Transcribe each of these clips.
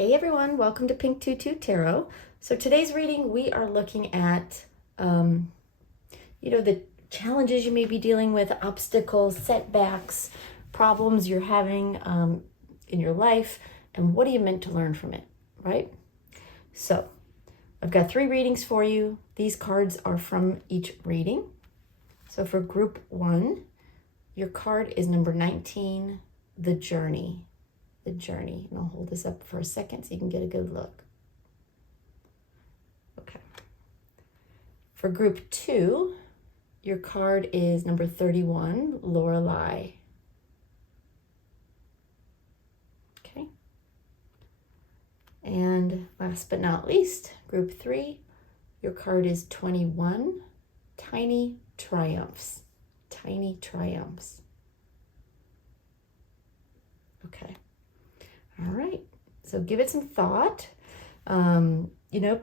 Hey everyone, welcome to Pink Tutu Tarot. So today's reading, we are looking at, the challenges you may be dealing with, obstacles, setbacks, problems you're having in your life, and what are you meant to learn from it, right? So I've got 3 readings for you. These cards are from each reading. So for group 1, your card is number 19, The Journey. The Journey. And I'll hold this up for a second so you can get a good look. Okay. For group 2, your card is number 31, Lorelei. Okay. And last but not least, group 3, your card is 21, Tiny Triumphs. Tiny Triumphs. Okay. All right, so give it some thought.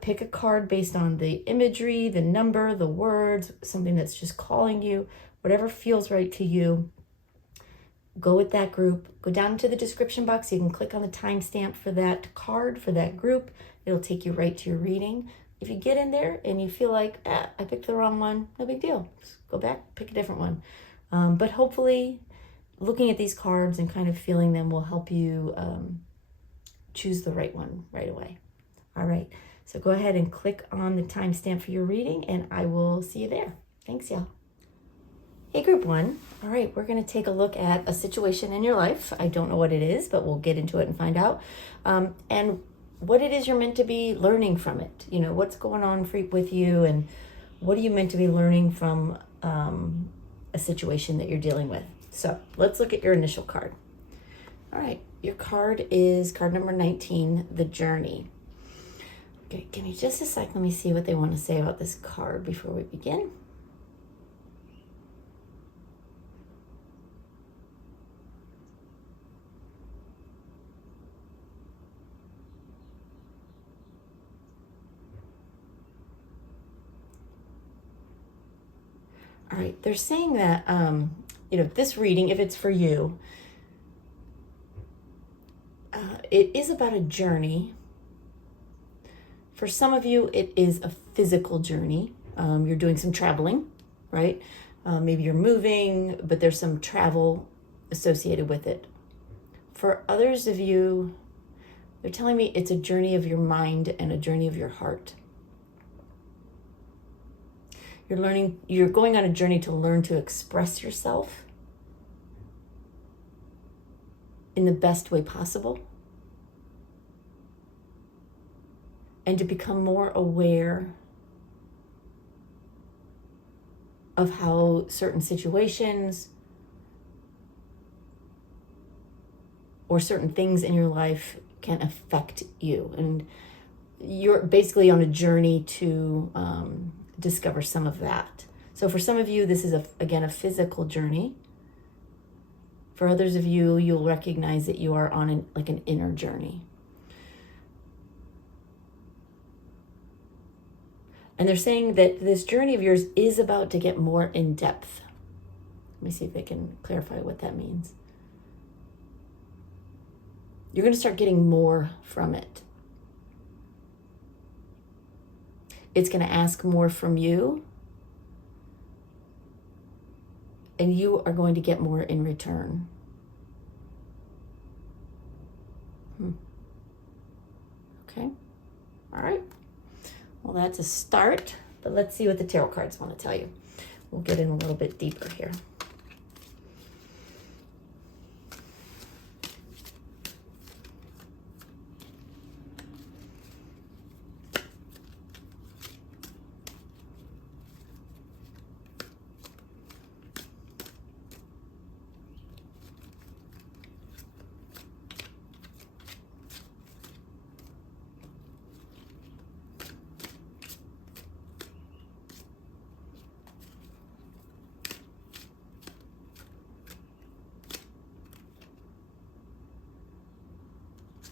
Pick a card based on the imagery, the number, the words, something that's just calling you, whatever feels right to you. Go with that group. Go down to the description box. You can click on the timestamp for that card, for that group. It'll take you right to your reading. If you get in there and you feel like, I picked the wrong one, no big deal. Just go back, pick a different one. But hopefully, looking at these cards and kind of feeling them will help you choose the right one right away. All right, so go ahead and click on the timestamp for your reading, and I will see you there. Thanks, y'all. Hey, group 1. All right, we're going to take a look at a situation in your life. I don't know what it is, but we'll get into it and find out. And what it is you're meant to be learning from it. What's going on with you, and what are you meant to be learning from a situation that you're dealing with. So let's look at your initial card. All right, your card is card number 19, The Journey. Okay, give me just a sec. Let me see what they want to say about this card before we begin. All right, they're saying that, this reading, if it's for you, it is about a journey. For some of you, it is a physical journey. You're doing some traveling, right? Maybe you're moving, but there's some travel associated with it. For others of you, they're telling me it's a journey of your mind and a journey of your heart. You're going on a journey to learn to express yourself in the best way possible, and to become more aware of how certain situations or certain things in your life can affect you. And you're basically on a journey to discover some of that. So for some of you, this is, again, a physical journey. For others of you, you'll recognize that you are on an inner journey. And they're saying that this journey of yours is about to get more in depth. Let me see if they can clarify what that means. You're going to start getting more from it. It's going to ask more from you, and you are going to get more in return. Okay. All right. Well, that's a start, but let's see what the tarot cards want to tell you. We'll get in a little bit deeper here.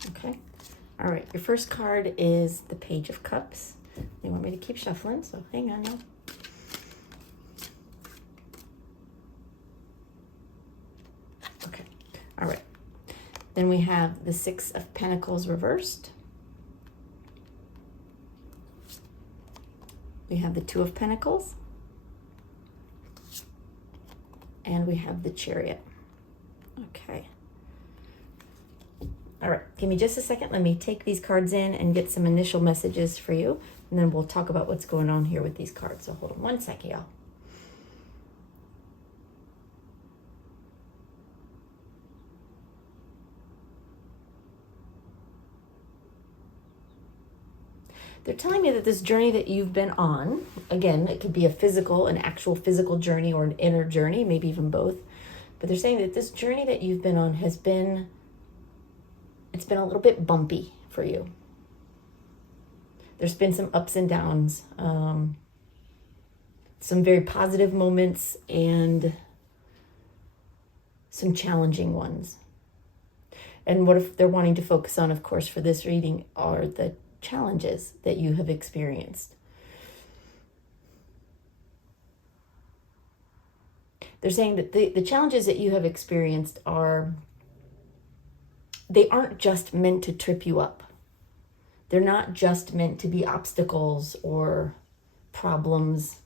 Okay. All right. Your first card is the Page of Cups. They want me to keep shuffling, so hang on now. Okay. All right. Then we have the Six of Pentacles reversed. We have the Two of Pentacles. And we have the Chariot. Okay. All right, give me just a second. Let me take these cards in and get some initial messages for you. And then we'll talk about what's going on here with these cards. So hold on one second, y'all. They're telling me that this journey that you've been on, again, it could be an actual physical journey or an inner journey, maybe even both. But they're saying that this journey that you've been on it's been a little bit bumpy for you. There's been some ups and downs, some very positive moments and some challenging ones. And what if they're wanting to focus on, of course, for this reading are the challenges that you have experienced. They're saying that the challenges that you have experienced aren't just meant to trip you up. They're not just meant to be obstacles or problems,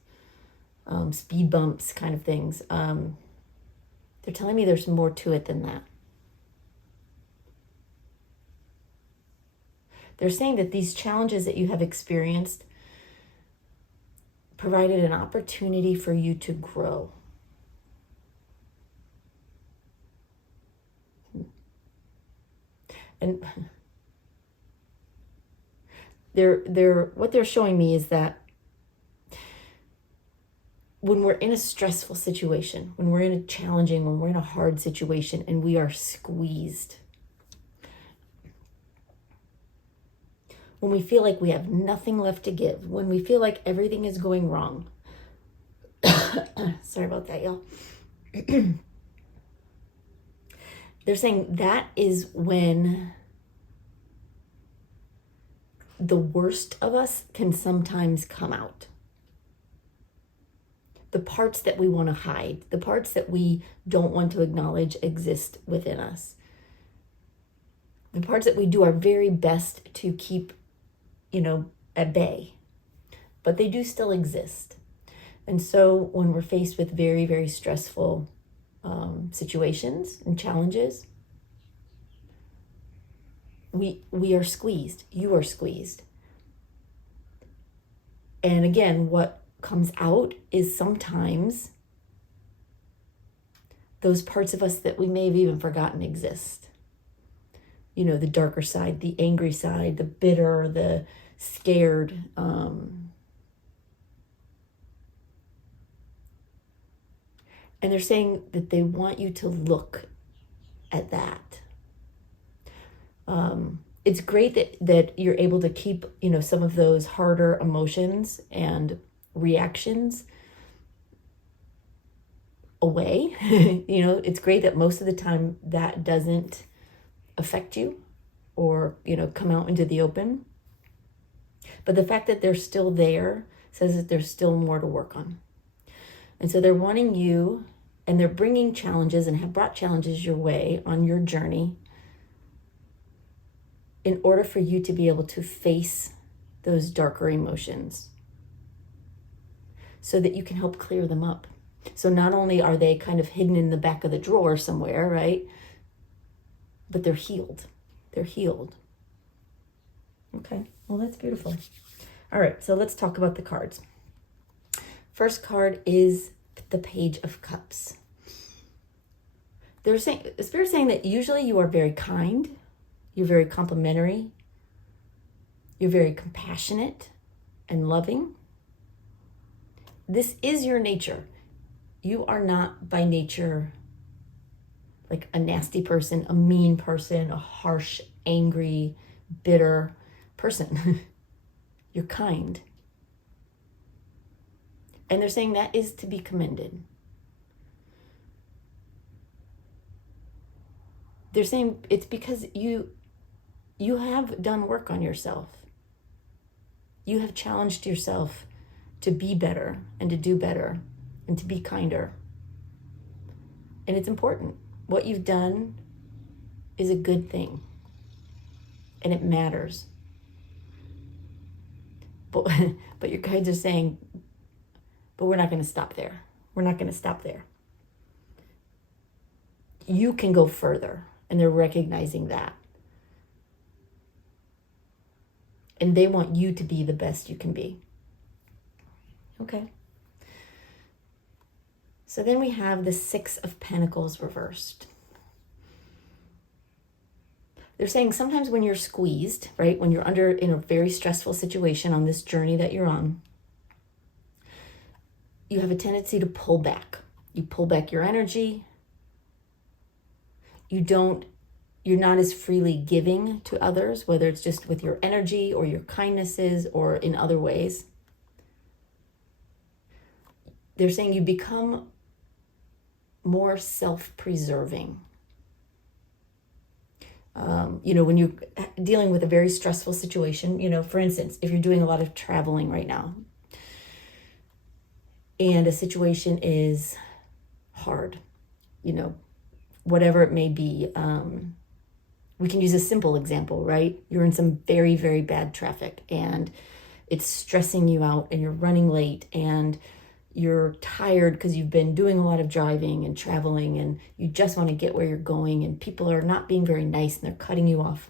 speed bumps kind of things. They're telling me there's more to it than that. They're saying that these challenges that you have experienced provided an opportunity for you to grow. And what they're showing me is that when we're in a stressful situation, when we're in a hard situation and we are squeezed, when we feel like we have nothing left to give, when we feel like everything is going wrong. Sorry about that, y'all. They're saying that is when the worst of us can sometimes come out. The parts that we want to hide, the parts that we don't want to acknowledge exist within us. The parts that we do our very best to keep at bay, but they do still exist. And so when we're faced with very, very stressful situations and challenges, we are squeezed. You are squeezed. And again, what comes out is sometimes those parts of us that we may have even forgotten exist. The darker side, the angry side, the bitter, the scared. And they're saying that they want you to look at that. It's great that you're able to keep, some of those harder emotions and reactions away. It's great that most of the time that doesn't affect you or, come out into the open. But the fact that they're still there says that there's still more to work on. And so they're wanting you, and they're bringing challenges and have brought challenges your way on your journey in order for you to be able to face those darker emotions so that you can help clear them up. So not only are they kind of hidden in the back of the drawer somewhere, right? But they're healed. They're healed. Okay, well, that's beautiful. All right, so let's talk about the cards. First card is the Page of Cups. The Spirit's saying that usually you are very kind, you're very complimentary, you're very compassionate and loving. This is your nature. You are not by nature like a nasty person, a mean person, a harsh, angry, bitter person. You're kind. And they're saying that is to be commended. They're saying it's because you have done work on yourself. You have challenged yourself to be better and to do better and to be kinder. And it's important. What you've done is a good thing. And it matters. But, but your guides are saying, but we're not going to stop there. We're not going to stop there. You can go further. And they're recognizing that. And they want you to be the best you can be. Okay. So then we have the Six of Pentacles reversed. They're saying sometimes when you're squeezed, right, when you're in a very stressful situation on this journey that you're on, you have a tendency to pull back. You pull back your energy. You're not as freely giving to others, whether it's just with your energy or your kindnesses or in other ways. They're saying you become more self-preserving. When you're dealing with a very stressful situation, for instance, if you're doing a lot of traveling right now and a situation is hard, whatever it may be, we can use a simple example, right? You're in some very, very bad traffic and it's stressing you out and you're running late and you're tired because you've been doing a lot of driving and traveling and you just want to get where you're going and people are not being very nice and they're cutting you off.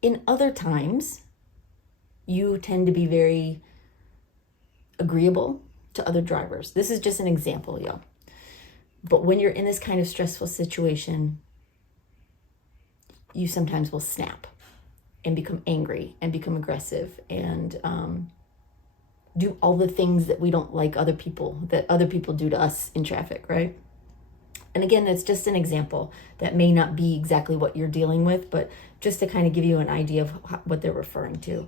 In other times, you tend to be very agreeable to other drivers. This is just an example, y'all. But when you're in this kind of stressful situation, you sometimes will snap and become angry and become aggressive and do all the things that we don't like that other people do to us in traffic, right? And again, it's just an example that may not be exactly what you're dealing with, but just to kind of give you an idea of what they're referring to.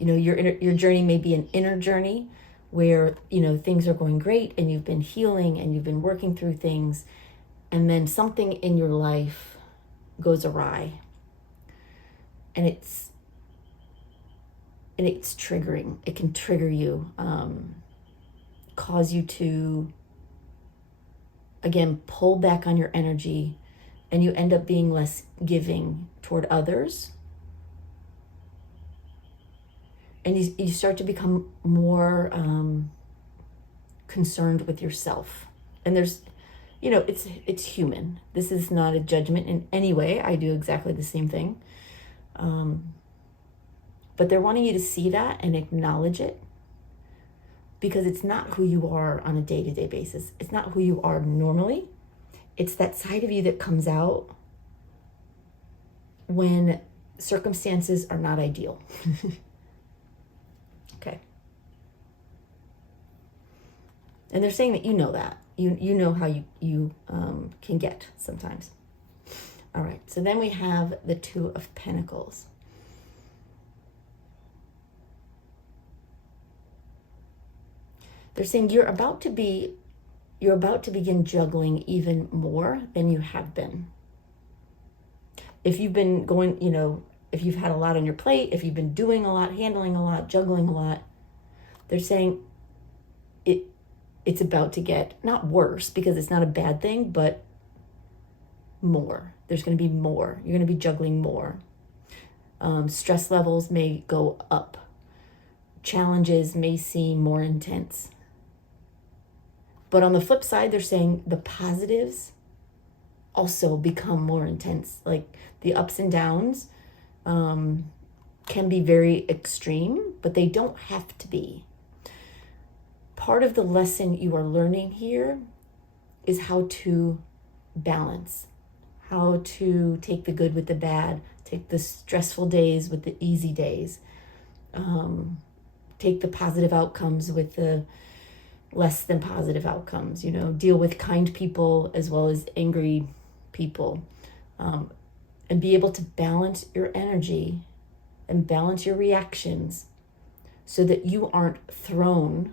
Your journey may be an inner journey where, things are going great and you've been healing and you've been working through things, and then something in your life goes awry. And it's triggering. It can trigger you, cause you to, again, pull back on your energy, and you end up being less giving toward others. And you start to become more concerned with yourself. And there's, it's human. This is not a judgment in any way. I do exactly the same thing. But they're wanting you to see that and acknowledge it, because it's not who you are on a day-to-day basis. It's not who you are normally. It's that side of you that comes out when circumstances are not ideal. Okay. And they're saying that you know that. You know how you can get sometimes. All right, so then we have the Two of Pentacles. They're saying you're about to begin juggling even more than you have been. If you've been going, if you've had a lot on your plate, if you've been doing a lot, handling a lot, juggling a lot, they're saying it's about to get not worse, because it's not a bad thing, but more. There's going to be more. You're going to be juggling more. Stress levels may go up. Challenges may seem more intense. But on the flip side, they're saying the positives also become more intense. Like the ups and downs can be very extreme, but they don't have to be. Part of the lesson you are learning here is how to balance, how to take the good with the bad, take the stressful days with the easy days, take the positive outcomes with the less than positive outcomes, deal with kind people as well as angry people, and be able to balance your energy and balance your reactions so that you aren't thrown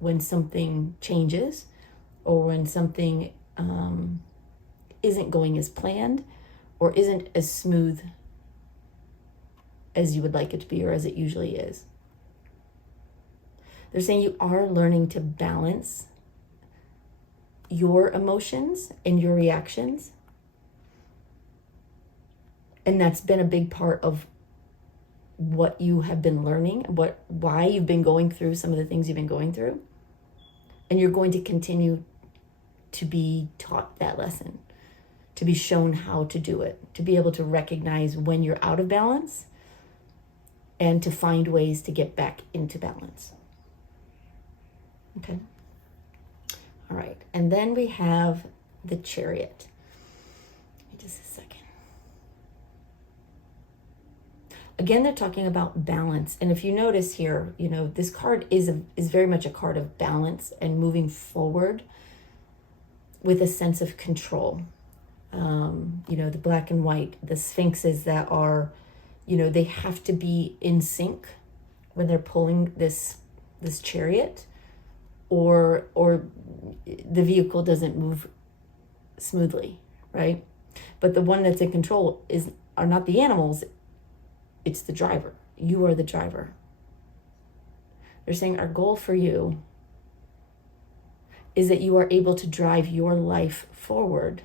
when something changes or when something isn't going as planned or isn't as smooth as you would like it to be or as it usually is. They're saying you are learning to balance your emotions and your reactions. And that's been a big part of what you have been learning, why you've been going through some of the things you've been going through. And you're going to continue to be taught that lesson, to be shown how to do it, to be able to recognize when you're out of balance and to find ways to get back into balance. Okay. All right. And then we have the Chariot. Just a second. Again, they're talking about balance. And if you notice here, this card is very much a card of balance and moving forward with a sense of control. The black and white, the sphinxes that are, they have to be in sync when they're pulling this chariot, or the vehicle doesn't move smoothly, right? But the one that's in control are not the animals, it's the driver. You are the driver. They're saying our goal for you is that you are able to drive your life forward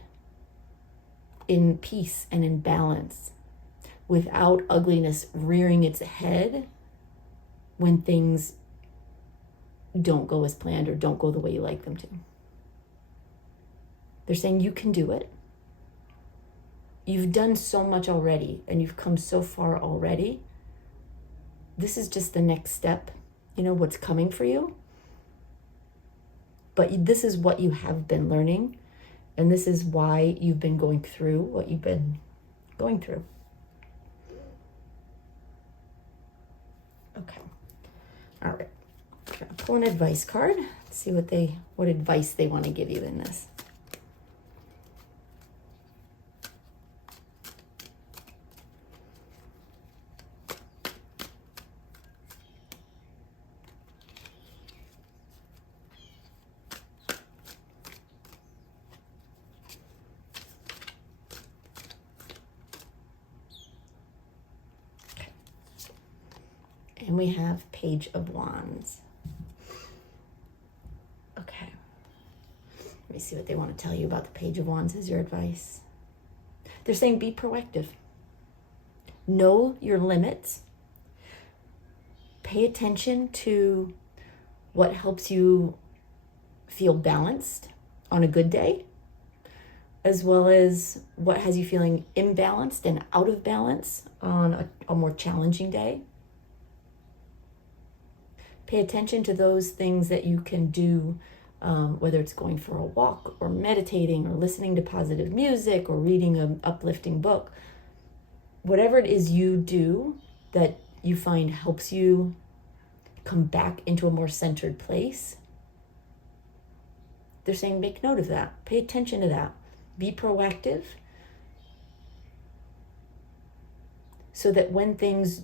in peace and in balance, without ugliness rearing its head when things don't go as planned or don't go the way you like them to. They're saying you can do it. You've done so much already and you've come so far already. This is just the next step, what's coming for you. But this is what you have been learning, and this is why you've been going through what you've been going through. Okay. All right. I'm going to pull an advice card. Let's see what advice they want to give you in this. And we have Page of Wands. Okay. Let me see what they want to tell you about the Page of Wands as your advice. They're saying be proactive. Know your limits. Pay attention to what helps you feel balanced on a good day, as well as what has you feeling imbalanced and out of balance on a more challenging day. Pay attention to those things that you can do, whether it's going for a walk or meditating or listening to positive music or reading an uplifting book. Whatever it is you do that you find helps you come back into a more centered place, they're saying make note of that. Pay attention to that. Be proactive so that when things,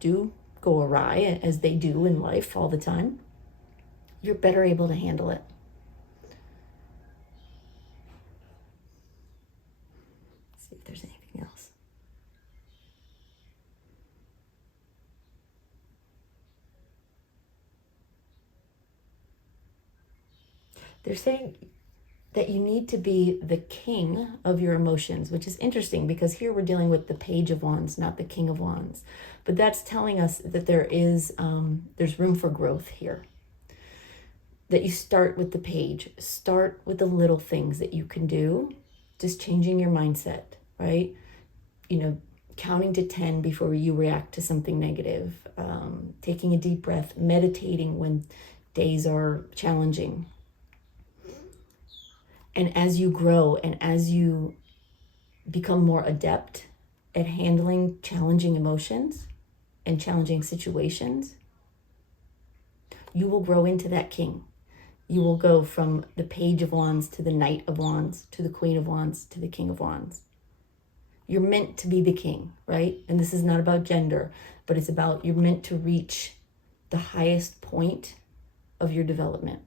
do go awry, as they do in life all the time, you're better able to handle it. Let's see if there's anything else. They're saying that you need to be the king of your emotions, which is interesting because here we're dealing with the Page of Wands, not the King of Wands. But that's telling us that there's room for growth here. That you start with the page, start with the little things that you can do, just changing your mindset, right? Counting to 10 before you react to something negative, taking a deep breath, meditating when days are challenging. And as you grow and as you become more adept at handling challenging emotions and challenging situations, you will grow into that king. You will go from the Page of Wands to the Knight of Wands to the Queen of Wands to the King of Wands. You're meant to be the king, right? And this is not about gender, but it's about you're meant to reach the highest point of your development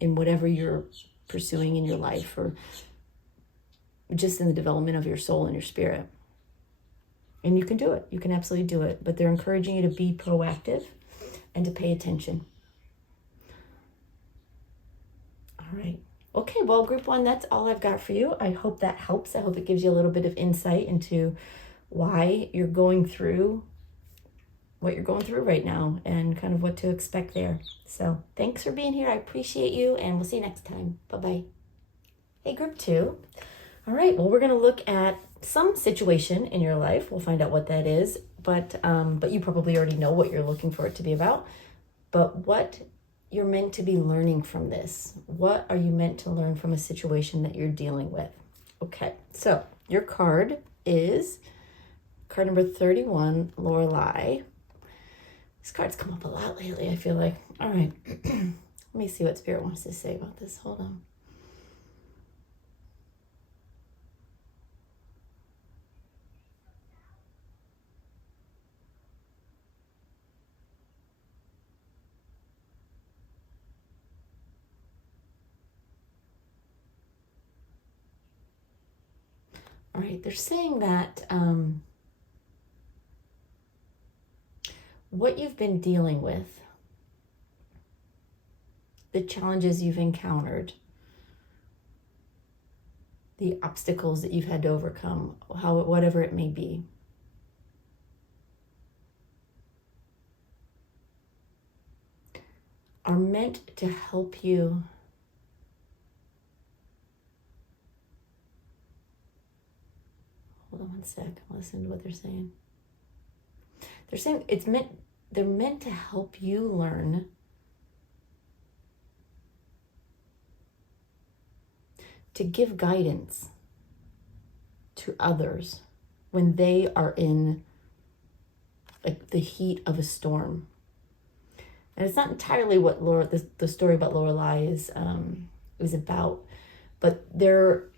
in whatever you're pursuing in your life, or just in the development of your soul and your spirit. And you can do it. You can absolutely do it. But they're encouraging you to be proactive and to pay attention. All right. Okay, well, group one, that's all I've got for you. I hope that helps. I hope it gives you a little bit of insight into why you're going through what you're going through right now and kind of what to expect there. So thanks for being here. I appreciate you, and we'll see you next time. Bye-bye. Hey, group 2. All right, well, we're going to look at some situation in your life. We'll find out what that is, but you probably already know what you're looking for it to be about. But what you're meant to be learning from this. What are you meant to learn from a situation that you're dealing with? Okay, so your card is card number 31, Lorelei. This card's come up a lot lately, I feel like. All right, let me see what Spirit wants to say about this. Hold on. All right, they're saying that what you've been dealing with, the challenges you've encountered, the obstacles that you've had to overcome, whatever it may be, are meant to help you hold on one sec, listen to what they're saying. They're saying they're meant to help you learn to give guidance to others when they are in like the heat of a storm. And it's not entirely what the story about Lorelei is about, but they're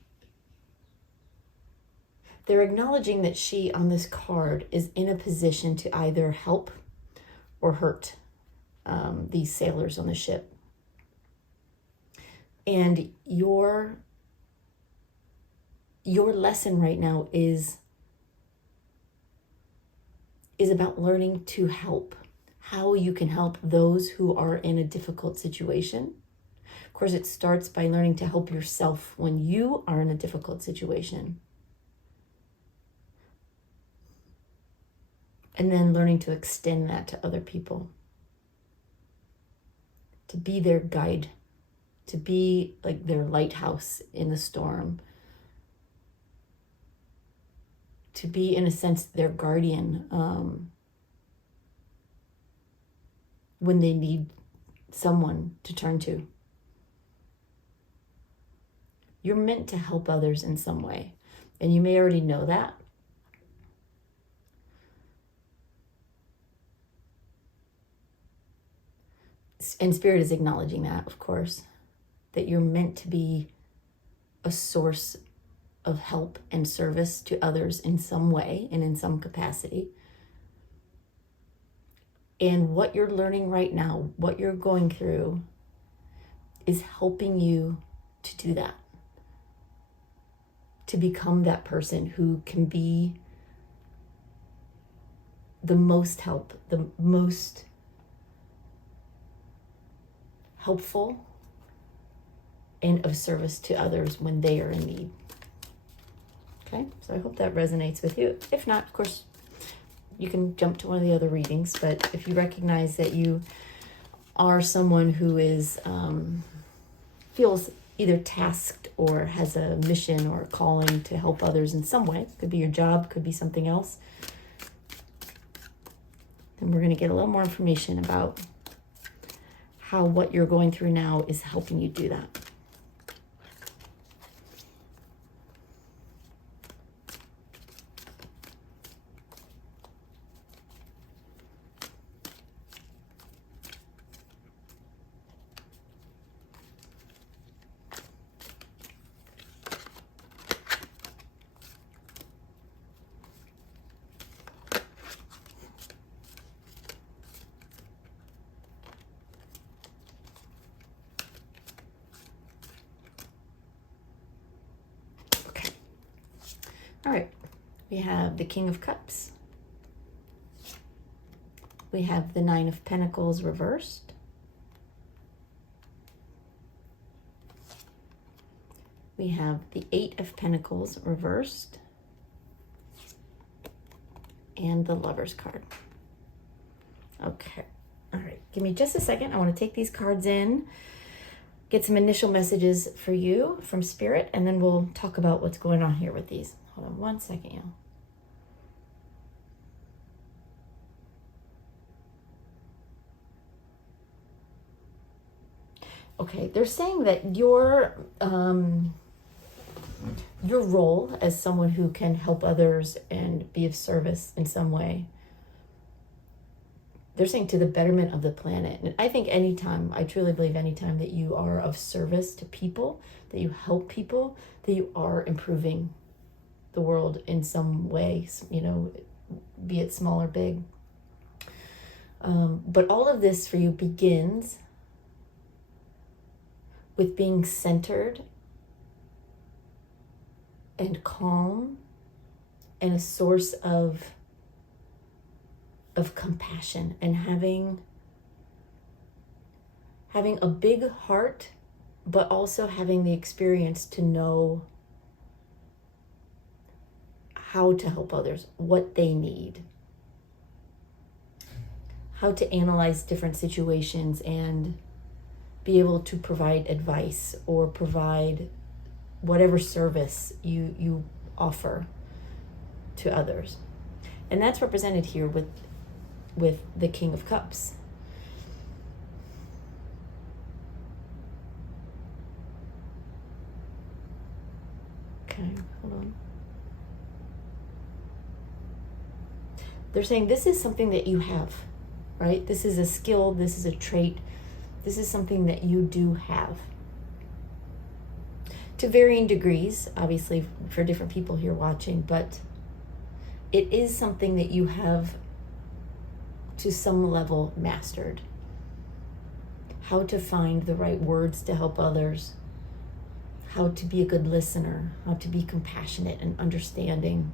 acknowledging that she, on this card, is in a position to either help or hurt these sailors on the ship. And your lesson right now is about learning to help, how you can help those who are in a difficult situation. Of course, it starts by learning to help yourself when you are in a difficult situation. And then learning to extend that to other people. To be their guide. To be like their lighthouse in the storm. To be, in a sense, their guardian when they need someone to turn to. You're meant to help others in some way. And you may already know that. And Spirit is acknowledging that, of course, that you're meant to be a source of help and service to others in some way and in some capacity. And what you're learning right now, what you're going through, is helping you to do that. To become that person who can be the most help, the most helpful and of service to others when they are in need. Okay, so I hope that resonates with you. If not, of course, you can jump to one of the other readings, but if you recognize that you are someone who is feels either tasked or has a mission or a calling to help others in some way, could be your job, could be something else, then we're going to get a little more information about how what you're going through now is helping you do that. All right, we have the King of Cups. We have the Nine of Pentacles reversed. We have the Eight of Pentacles reversed. And the Lover's card. Okay. All right. Give me just a second. I want to take these cards in, get some initial messages for you from Spirit, and then we'll talk about what's going on here with these. Hold on one second, y'all. Okay, they're saying that your role as someone who can help others and be of service in some way, they're saying to the betterment of the planet. And I think anytime, I truly believe anytime that you are of service to people, that you help people, that you are improving the world in some way, you know, be it small or big. But all of this for you begins with being centered and calm and a source of compassion, and having a big heart, but also having the experience to know how to help others, what they need, how to analyze different situations and be able to provide advice or provide whatever service you offer to others. And that's represented here with the King of Cups. Okay, hold on. They're saying this is something that you have, right? This is a skill, this is a trait, this is something that you do have. To varying degrees, obviously, for different people here watching, but it is something that you have to some level mastered. How to find the right words to help others, how to be a good listener, how to be compassionate and understanding,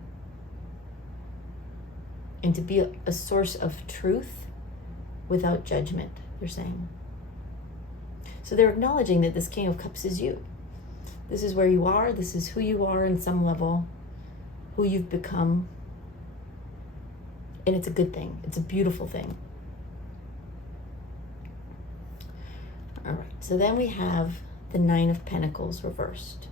and to be a source of truth without judgment, they're saying. So they're acknowledging that this King of Cups is you. This is where you are, this is who you are in some level, who you've become. And it's a good thing. It's a beautiful thing. All right, so then we have the Nine of Pentacles reversed.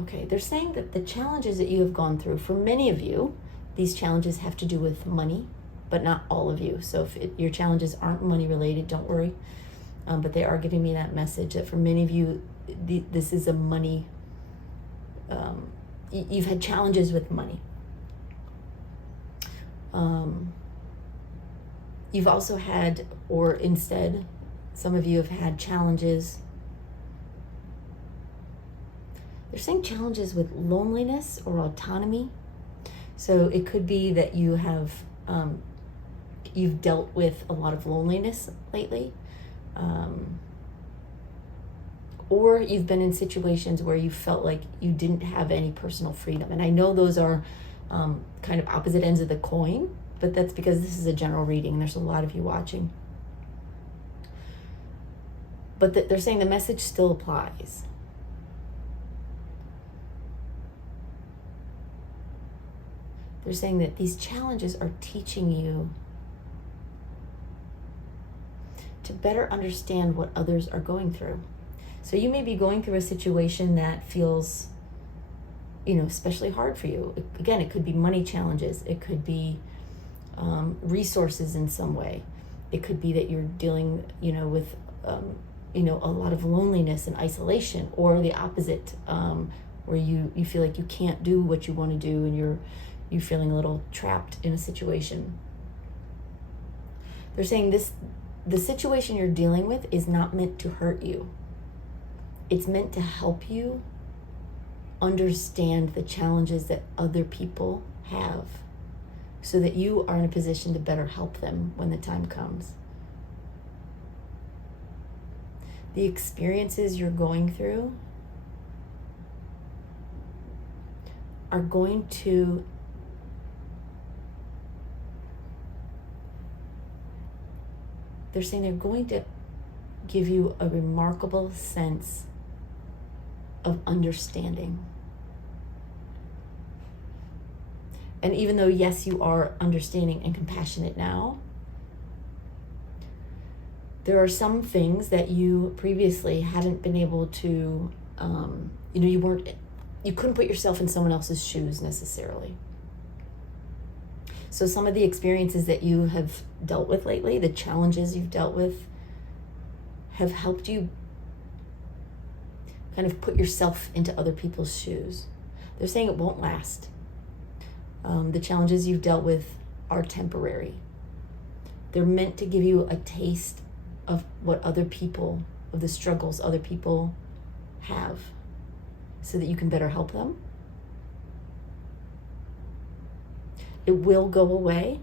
Okay, they're saying that the challenges that you have gone through, for many of you, these challenges have to do with money, but not all of you. So if your challenges aren't money related, don't worry. But they are giving me that message that for many of you, this is a money, you've had challenges with money. You've also had, or instead, some of you have had challenges. They're saying challenges with loneliness or autonomy. So it could be that you have, you've dealt with a lot of loneliness lately. Or you've been in situations where you felt like you didn't have any personal freedom. And I know those are kind of opposite ends of the coin, but that's because this is a general reading. There's a lot of you watching. But they're saying the message still applies. They're saying that these challenges are teaching you to better understand what others are going through. So you may be going through a situation that feels, especially hard for you. Again, it could be money challenges. It could be resources in some way. It could be that you're dealing, with, a lot of loneliness and isolation, or the opposite, where you feel like you can't do what you want to do and you're feeling a little trapped in a situation. They're saying the situation you're dealing with is not meant to hurt you. It's meant to help you understand the challenges that other people have so that you are in a position to better help them when the time comes. The experiences you're going through are going to they're saying they're going to give you a remarkable sense of understanding. And even though, yes, you are understanding and compassionate now, there are some things that you previously hadn't been able to, you couldn't put yourself in someone else's shoes necessarily. So some of the experiences that you have dealt with lately, the challenges you've dealt with, have helped you kind of put yourself into other people's shoes. They're saying it won't last. The challenges you've dealt with are temporary. They're meant to give you a taste of what other people, of the struggles other people have, so that you can better help them. It will go away,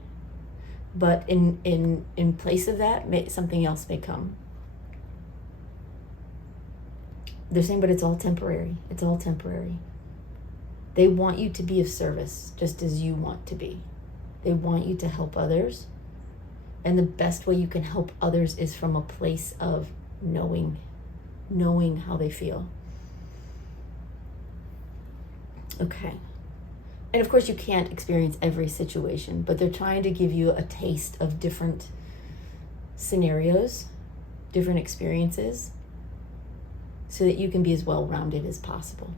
but in place of that, something else may come. They're saying, but it's all temporary. It's all temporary. They want you to be of service, just as you want to be. They want you to help others. And the best way you can help others is from a place of knowing how they feel. Okay. And of course you can't experience every situation, but they're trying to give you a taste of different scenarios, different experiences, so that you can be as well-rounded as possible.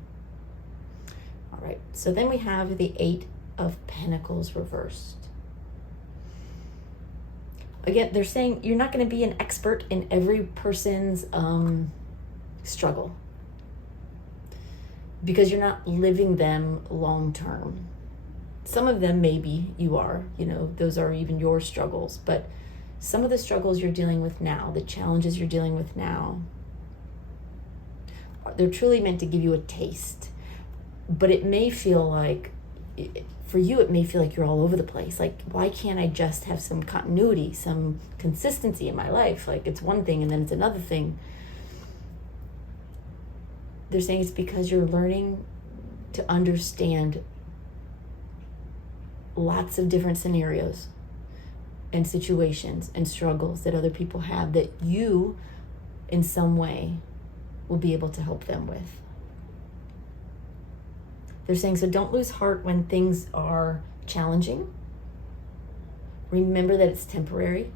All right, so then we have the 8 of Pentacles reversed. Again, they're saying you're not going to be an expert in every person's struggle, because you're not living them long term. Some of them maybe you are, those are even your struggles, but some of the struggles you're dealing with now, the challenges you're dealing with now, they're truly meant to give you a taste. But it may feel like, for you, it may feel like you're all over the place. Like, why can't I just have some continuity, some consistency in my life? Like, it's one thing and then it's another thing. They're saying it's because you're learning to understand lots of different scenarios and situations and struggles that other people have, that you, in some way, will be able to help them with. They're saying, so don't lose heart when things are challenging. Remember that it's temporary.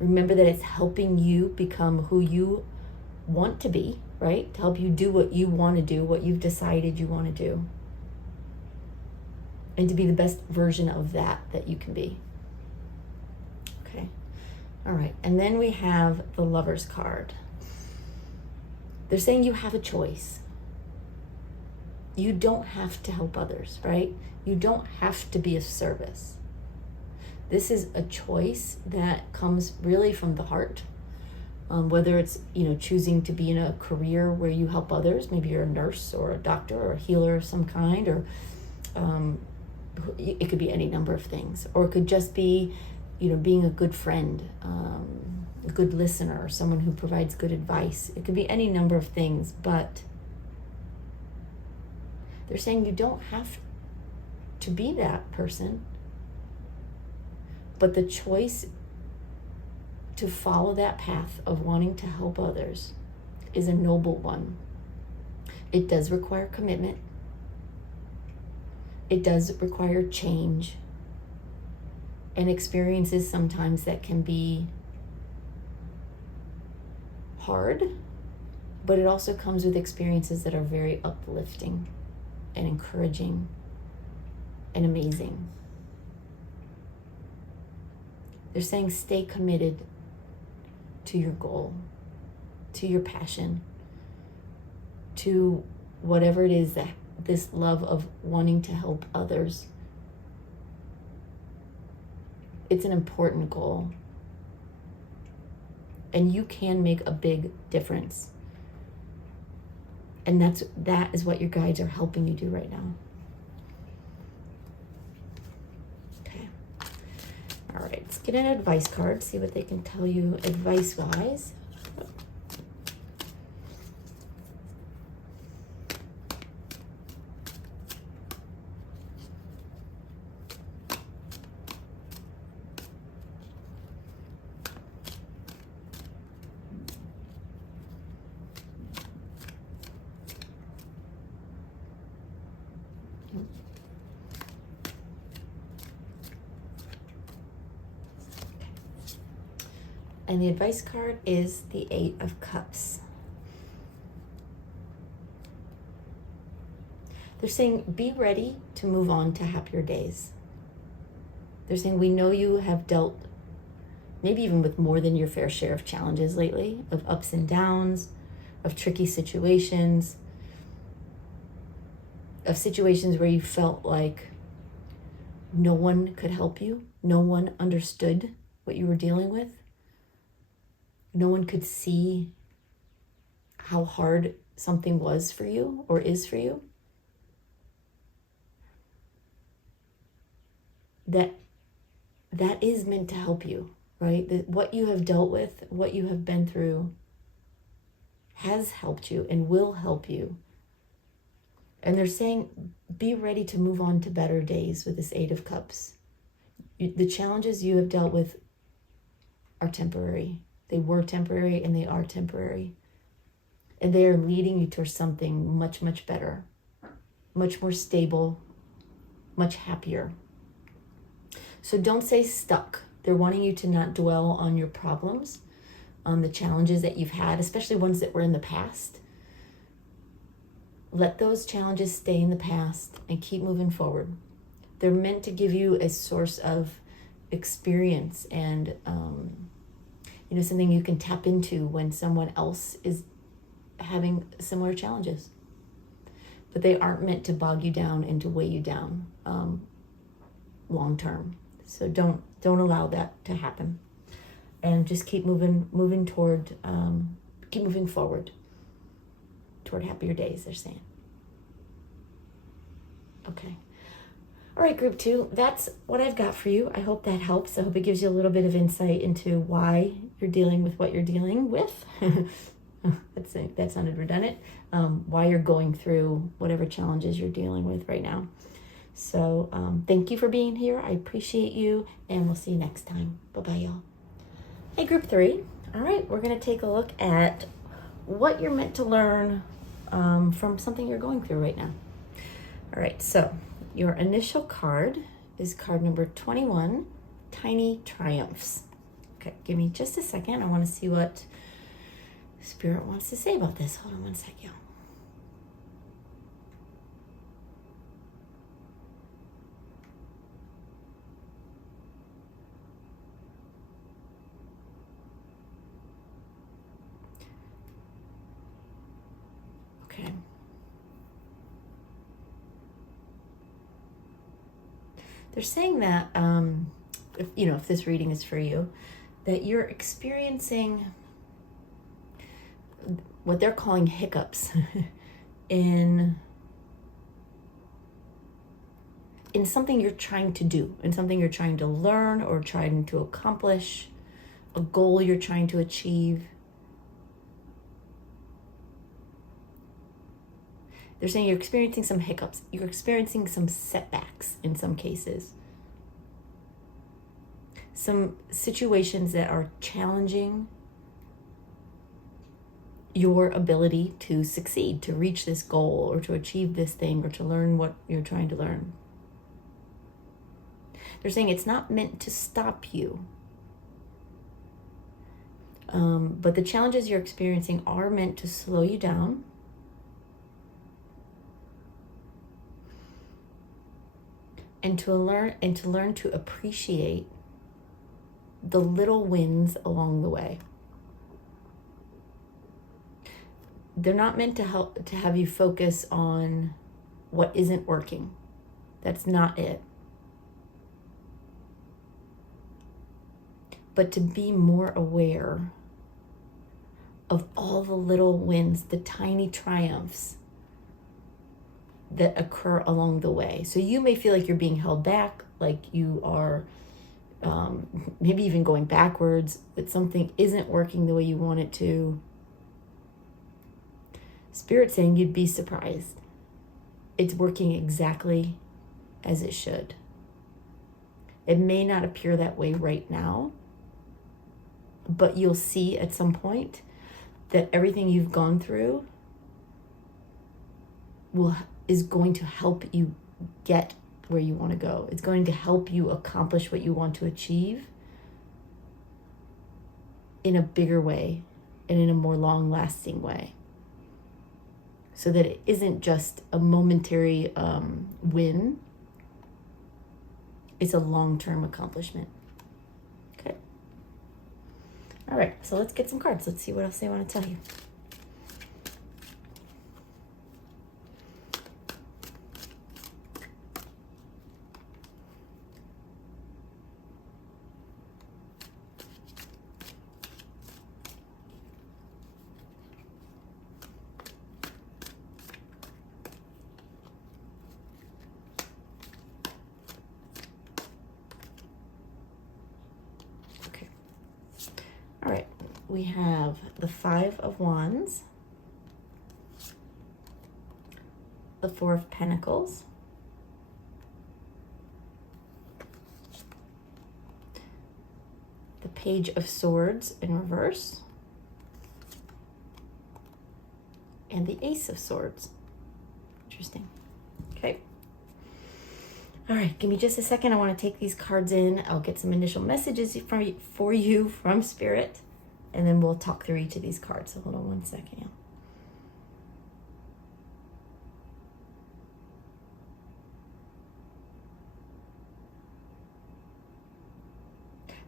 Remember that it's helping you become who you want to be, right? To help you do what you want to do, what you've decided you want to do. And to be the best version of that you can be. Okay. All right. And then we have the Lover's card. They're saying you have a choice. You don't have to help others, right? You don't have to be of service. This is a choice that comes really from the heart. Whether it's, choosing to be in a career where you help others, maybe you're a nurse or a doctor or a healer of some kind, or it could be any number of things. Or it could just be, being a good friend, a good listener, or someone who provides good advice. It could be any number of things, but they're saying you don't have to be that person, but the choice to follow that path of wanting to help others is a noble one. It does require commitment. It does require change and experiences sometimes that can be hard, but it also comes with experiences that are very uplifting and encouraging and amazing. They're saying stay committed to your goal, to your passion, to whatever it is, that this love of wanting to help others. It's an important goal. And you can make a big difference. And that is what your guides are helping you do right now. Okay. All right, let's get an advice card, see what they can tell you advice-wise. And the advice card is the Eight of Cups. They're saying, be ready to move on to happier days. They're saying, we know you have dealt maybe even with more than your fair share of challenges lately, of ups and downs, of tricky situations, of situations where you felt like no one could help you, no one understood what you were dealing with, no one could see how hard something was for you or is for you. That is meant to help you, right? That what you have dealt with, what you have been through has helped you and will help you. And they're saying, be ready to move on to better days with this Eight of Cups. The challenges you have dealt with are temporary. They were temporary and they are temporary. And they are leading you towards something much, much better, much more stable, much happier. So don't stay stuck. They're wanting you to not dwell on your problems, on the challenges that you've had, especially ones that were in the past. Let those challenges stay in the past and keep moving forward. They're meant to give you a source of experience and something you can tap into when someone else is having similar challenges. But they aren't meant to bog you down and to weigh you down long term. So don't allow that to happen, and just keep moving forward toward happier days, they're saying. Okay. All right, group 2, that's what I've got for you. I hope that helps. I hope it gives you a little bit of insight into why you're dealing with what you're dealing with. That sounded redundant. Why you're going through whatever challenges you're dealing with right now. So thank you for being here. I appreciate you, and we'll see you next time. Bye-bye, y'all. Hey, group 3. All right, we're going to take a look at what you're meant to learn from something you're going through right now. All right, so your initial card is card number 21, Tiny Triumphs. Okay, give me just a second. I want to see what Spirit wants to say about this. Hold on one sec, y'all. Okay. They're saying that, if this reading is for you, that you're experiencing what they're calling hiccups in something you're trying to do, in something you're trying to learn or trying to accomplish, a goal you're trying to achieve. They're saying you're experiencing some hiccups. You're experiencing some setbacks in some cases. Some situations that are challenging your ability to succeed, to reach this goal or to achieve this thing or to learn what you're trying to learn. They're saying it's not meant to stop you. But the challenges you're experiencing are meant to slow you down. And to learn to appreciate the little wins along the way. They're not meant to have you focus on what isn't working. That's not it. But to be more aware of all the little wins, the tiny triumphs that occur along the way. So you may feel like you're being held back, like you are maybe even going backwards, that something isn't working the way you want it to. Spirit's saying you'd be surprised. It's working exactly as it should. It may not appear that way right now, but you'll see at some point that everything you've gone through is going to help you get where you want to go. It's going to help you accomplish what you want to achieve. in a bigger way and in a more long-lasting way, so that it isn't just a momentary win. It's a long-term accomplishment. Okay. All right, so let's get some cards. Let's see what else they want to tell you. All right, we have the Five of Wands, the Four of Pentacles, the Page of Swords in reverse, and the Ace of Swords. Interesting. Okay. All right, give me just a second. I want to take these cards in. I'll get some initial messages for you from Spirit, and then we'll talk through each of these cards. So hold on one second.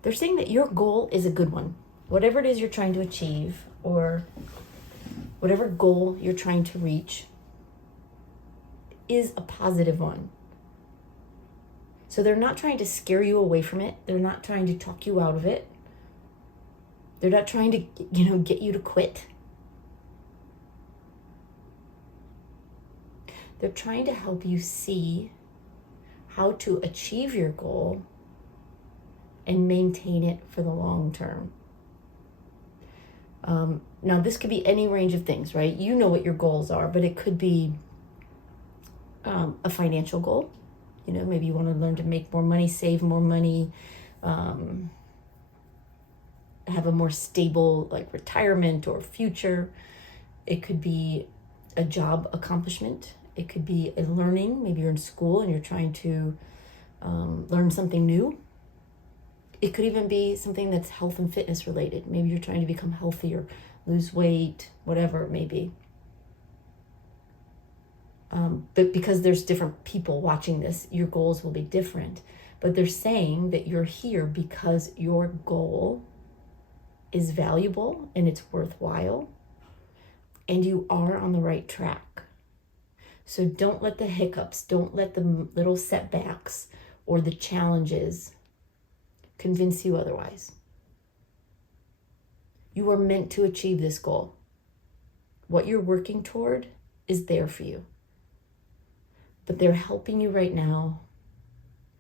They're saying that your goal is a good one. Whatever it is you're trying to achieve, or whatever goal you're trying to reach, is a positive one. So they're not trying to scare you away from it. They're not trying to talk you out of it. They're not trying to, get you to quit. They're trying to help you see how to achieve your goal and maintain it for the long term. Now, this could be any range of things, right? You know what your goals are, but it could be a financial goal. Maybe you want to learn to make more money, save more money, have a more stable retirement or future. It could be a job accomplishment. It could be a learning. Maybe you're in school and you're trying to learn something new. It could even be something that's health and fitness related. Maybe you're trying to become healthier, lose weight, whatever it may be. But because there's different people watching this, your goals will be different. But they're saying that you're here because your goal is valuable and it's worthwhile, and you are on the right track. So don't let the hiccups, don't let the little setbacks or the challenges convince you otherwise. You are meant to achieve this goal. What you're working toward is there for you. But they're helping you right now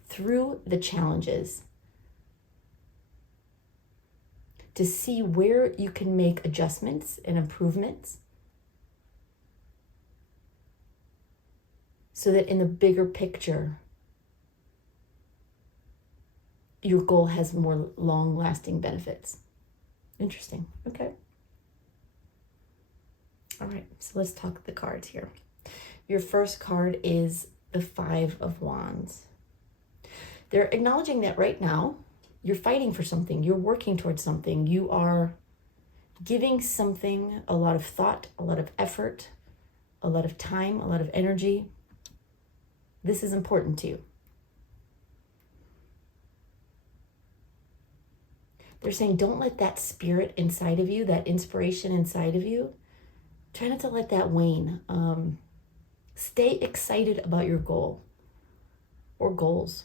through the challenges to see where you can make adjustments and improvements, so that in the bigger picture, your goal has more long-lasting benefits. Interesting. Okay. All right, so let's talk the cards here. Your first card is the Five of Wands. They're acknowledging that right now you're fighting for something, you're working towards something, you are giving something a lot of thought, a lot of effort, a lot of time, a lot of energy. This is important to you. They're saying don't let that spirit inside of you, that inspiration inside of you, try not to let that wane. Stay excited about your goal or goals.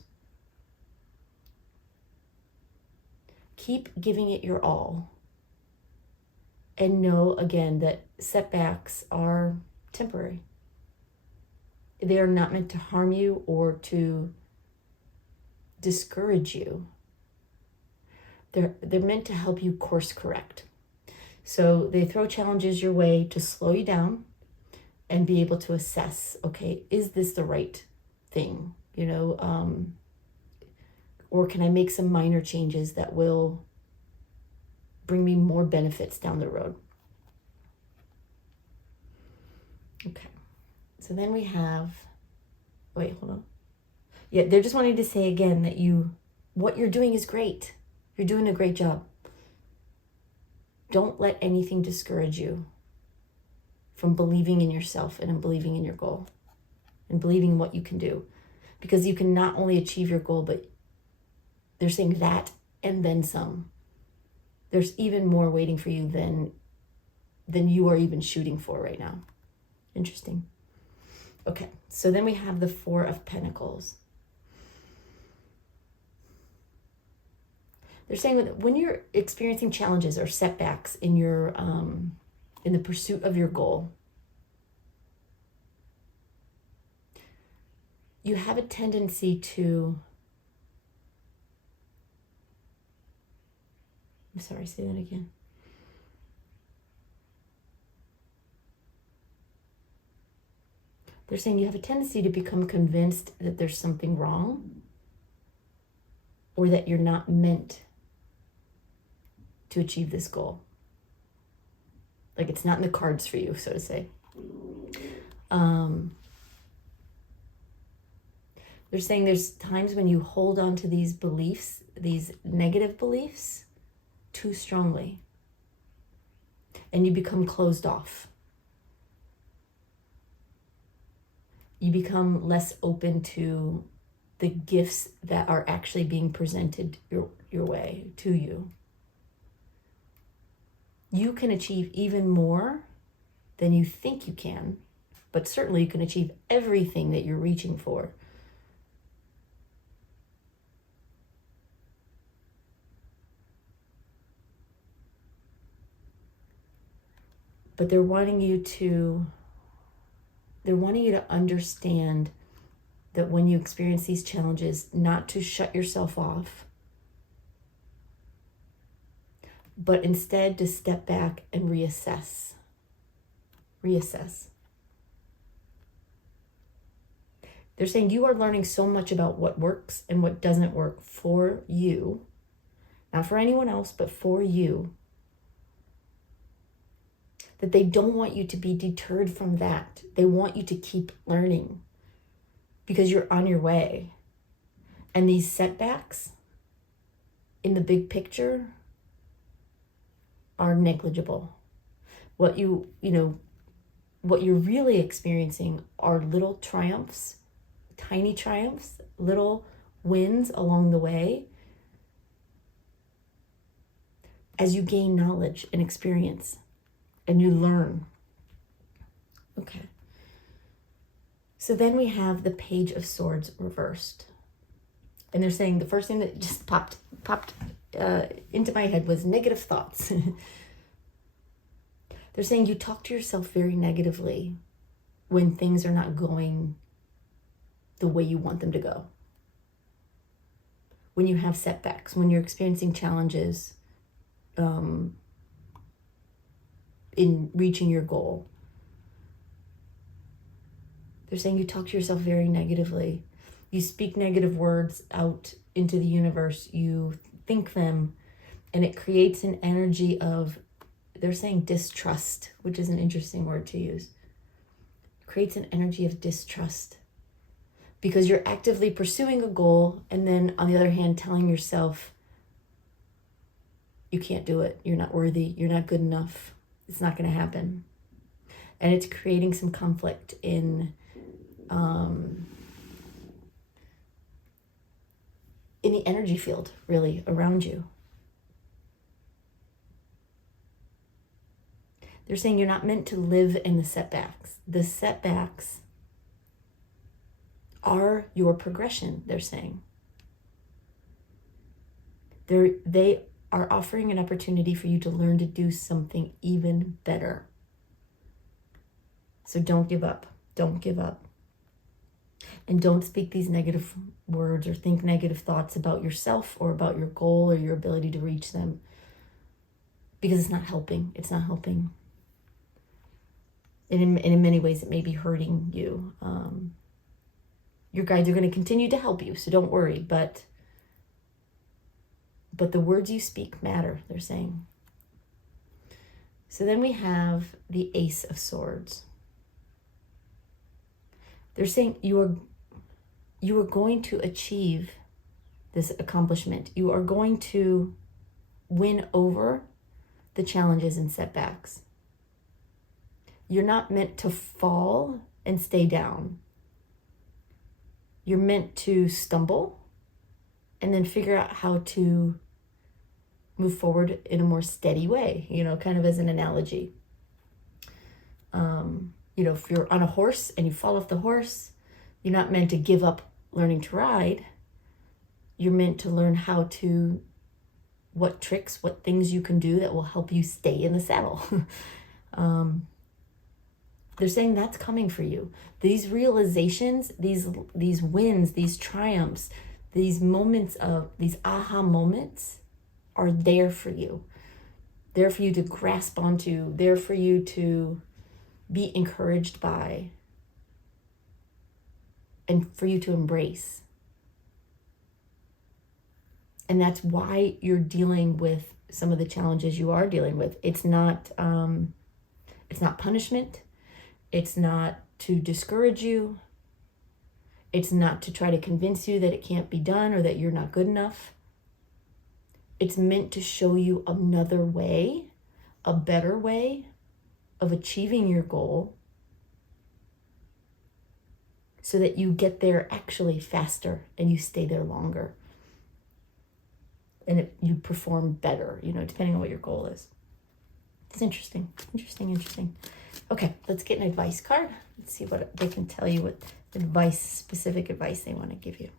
Keep giving it your all. And know, again, that setbacks are temporary. They are not meant to harm you or to discourage you. They're meant to help you course correct. So they throw challenges your way to slow you down and be able to assess, okay, is this the right thing? Or can I make some minor changes that will bring me more benefits down the road? Okay. So then we have, wait, hold on. Yeah, they're just wanting to say again that what you're doing is great. You're doing a great job. Don't let anything discourage you from believing in yourself and in believing in your goal and believing in what you can do. Because you can not only achieve your goal, but they're saying that and then some. There's even more waiting for you than you are even shooting for right now. Interesting. Okay, so then we have the Four of Pentacles. They're saying that when you're experiencing challenges or setbacks in your in the pursuit of your goal, you have a tendency to, I'm sorry, say that again. They're saying you have a tendency to become convinced that there's something wrong or that you're not meant to achieve this goal. Like it's not in the cards for you, so to say. They're saying there's times when you hold on to these beliefs, these negative beliefs, too strongly. And you become closed off. You become less open to the gifts that are actually being presented your way to you. You can achieve even more than you think you can, but certainly you can achieve everything that you're reaching for. But they're wanting you to understand that when you experience these challenges, not to shut yourself off, but instead to step back and reassess. They're saying you are learning so much about what works and what doesn't work for you, not for anyone else, but for you, that they don't want you to be deterred from that. They want you to keep learning because you're on your way. And these setbacks in the big picture are negligible. What you're really experiencing are little triumphs, tiny triumphs, little wins along the way as you gain knowledge and experience and you learn. Okay. So then we have the Page of Swords reversed. And they're saying the first thing that just popped into my head was negative thoughts. They're saying you talk to yourself very negatively when things are not going the way you want them to go. When you have setbacks, when you're experiencing challenges in reaching your goal. They're saying you talk to yourself very negatively. You speak negative words out into the universe. You think them, and it creates an energy of, they're saying distrust, which is an interesting word to use. It creates an energy of distrust because you're actively pursuing a goal, and then on the other hand, telling yourself, you can't do it. You're not worthy. You're not good enough. It's not going to happen. And it's creating some conflict in the energy field, really, around you. They're saying you're not meant to live in the setbacks. The setbacks are your progression, they're saying. They are offering an opportunity for you to learn to do something even better. So don't give up. Don't give up. And don't speak these negative words or think negative thoughts about yourself or about your goal or your ability to reach them, because it's not helping. It's not helping. And in many ways, it may be hurting you. Your guides are going to continue to help you, so don't worry. But the words you speak matter, they're saying. So then we have the Ace of Swords. They're saying you are going to achieve this accomplishment. You are going to win over the challenges and setbacks. You're not meant to fall and stay down. You're meant to stumble and then figure out how to move forward in a more steady way, kind of as an analogy. If you're on a horse and you fall off the horse, you're not meant to give up learning to ride. You're meant to learn what tricks, what things you can do that will help you stay in the saddle. They're saying that's coming for you. These realizations, these wins, these triumphs, these aha moments are there for you. There for you to grasp onto, there for you to be encouraged by, and for you to embrace. And that's why you're dealing with some of the challenges you are dealing with. It's not punishment. It's not to discourage you. It's not to try to convince you that it can't be done or that you're not good enough. It's meant to show you another way, a better way of achieving your goal so that you get there actually faster and you stay there longer. And you perform better, depending on what your goal is. It's interesting. Okay, let's get an advice card. Let's see what they can tell you, what specific advice they want to give you.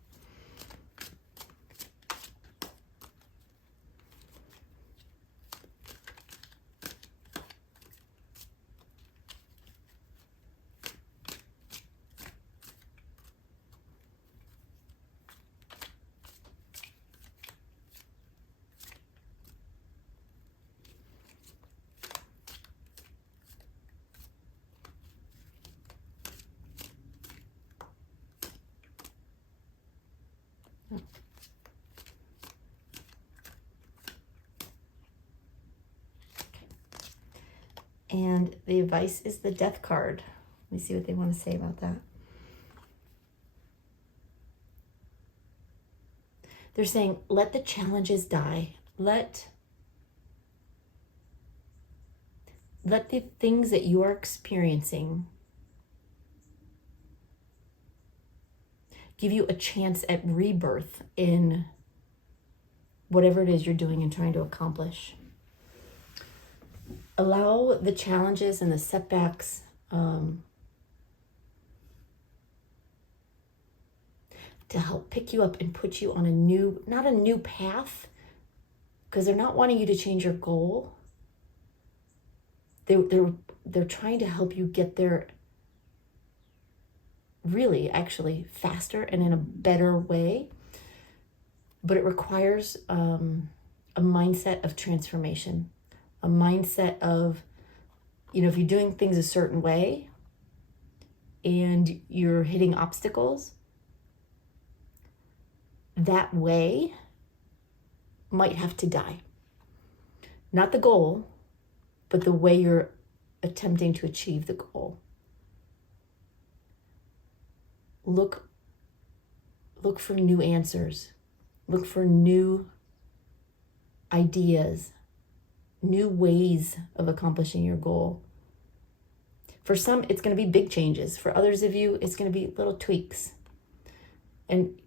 And the advice is the Death card. Let me see what they want to say about that. They're saying, let the challenges die. Let the things that you are experiencing give you a chance at rebirth in whatever it is you're doing and trying to accomplish. Allow the challenges and the setbacks to help pick you up and put you on not a new path, because they're not wanting you to change your goal. They're trying to help you get there really, actually, faster and in a better way. But it requires a mindset of transformation. A mindset of, if you're doing things a certain way and you're hitting obstacles, that way might have to die. Not the goal, but the way you're attempting to achieve the goal. Look for new answers. Look for new ideas, new ways of accomplishing your goal. For some, it's going to be big changes. For others of you, it's going to be little tweaks. And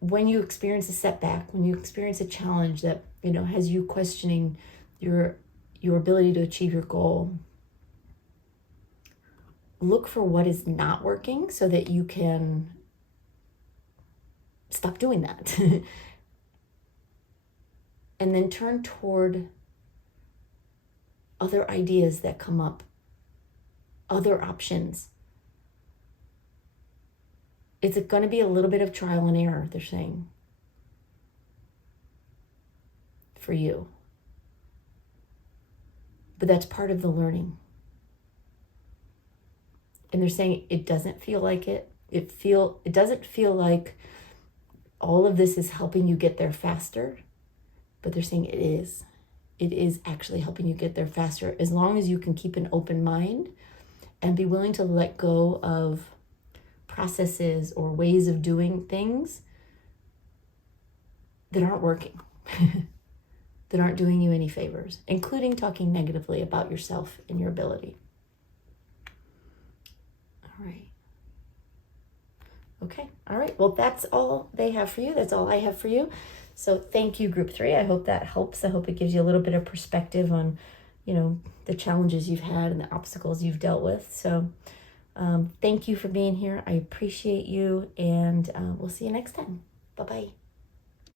when you experience a setback, when you experience a challenge that, has you questioning your ability to achieve your goal, look for what is not working so that you can stop doing that. And then turn toward other ideas that come up, other options. It's going to be a little bit of trial and error, they're saying, for you. But that's part of the learning. And they're saying it doesn't feel like it. It doesn't feel like all of this is helping you get there faster, but they're saying it is. It is actually helping you get there faster, as long as you can keep an open mind and be willing to let go of processes or ways of doing things that aren't working. that aren't doing you any favors, including talking negatively about yourself and your ability. All right. Okay. All right. Well, that's all they have for you. That's all I have for you. So thank you, Group 3. I hope that helps. I hope it gives you a little bit of perspective on, the challenges you've had and the obstacles you've dealt with. So thank you for being here. I appreciate you, and we'll see you next time. Bye-bye.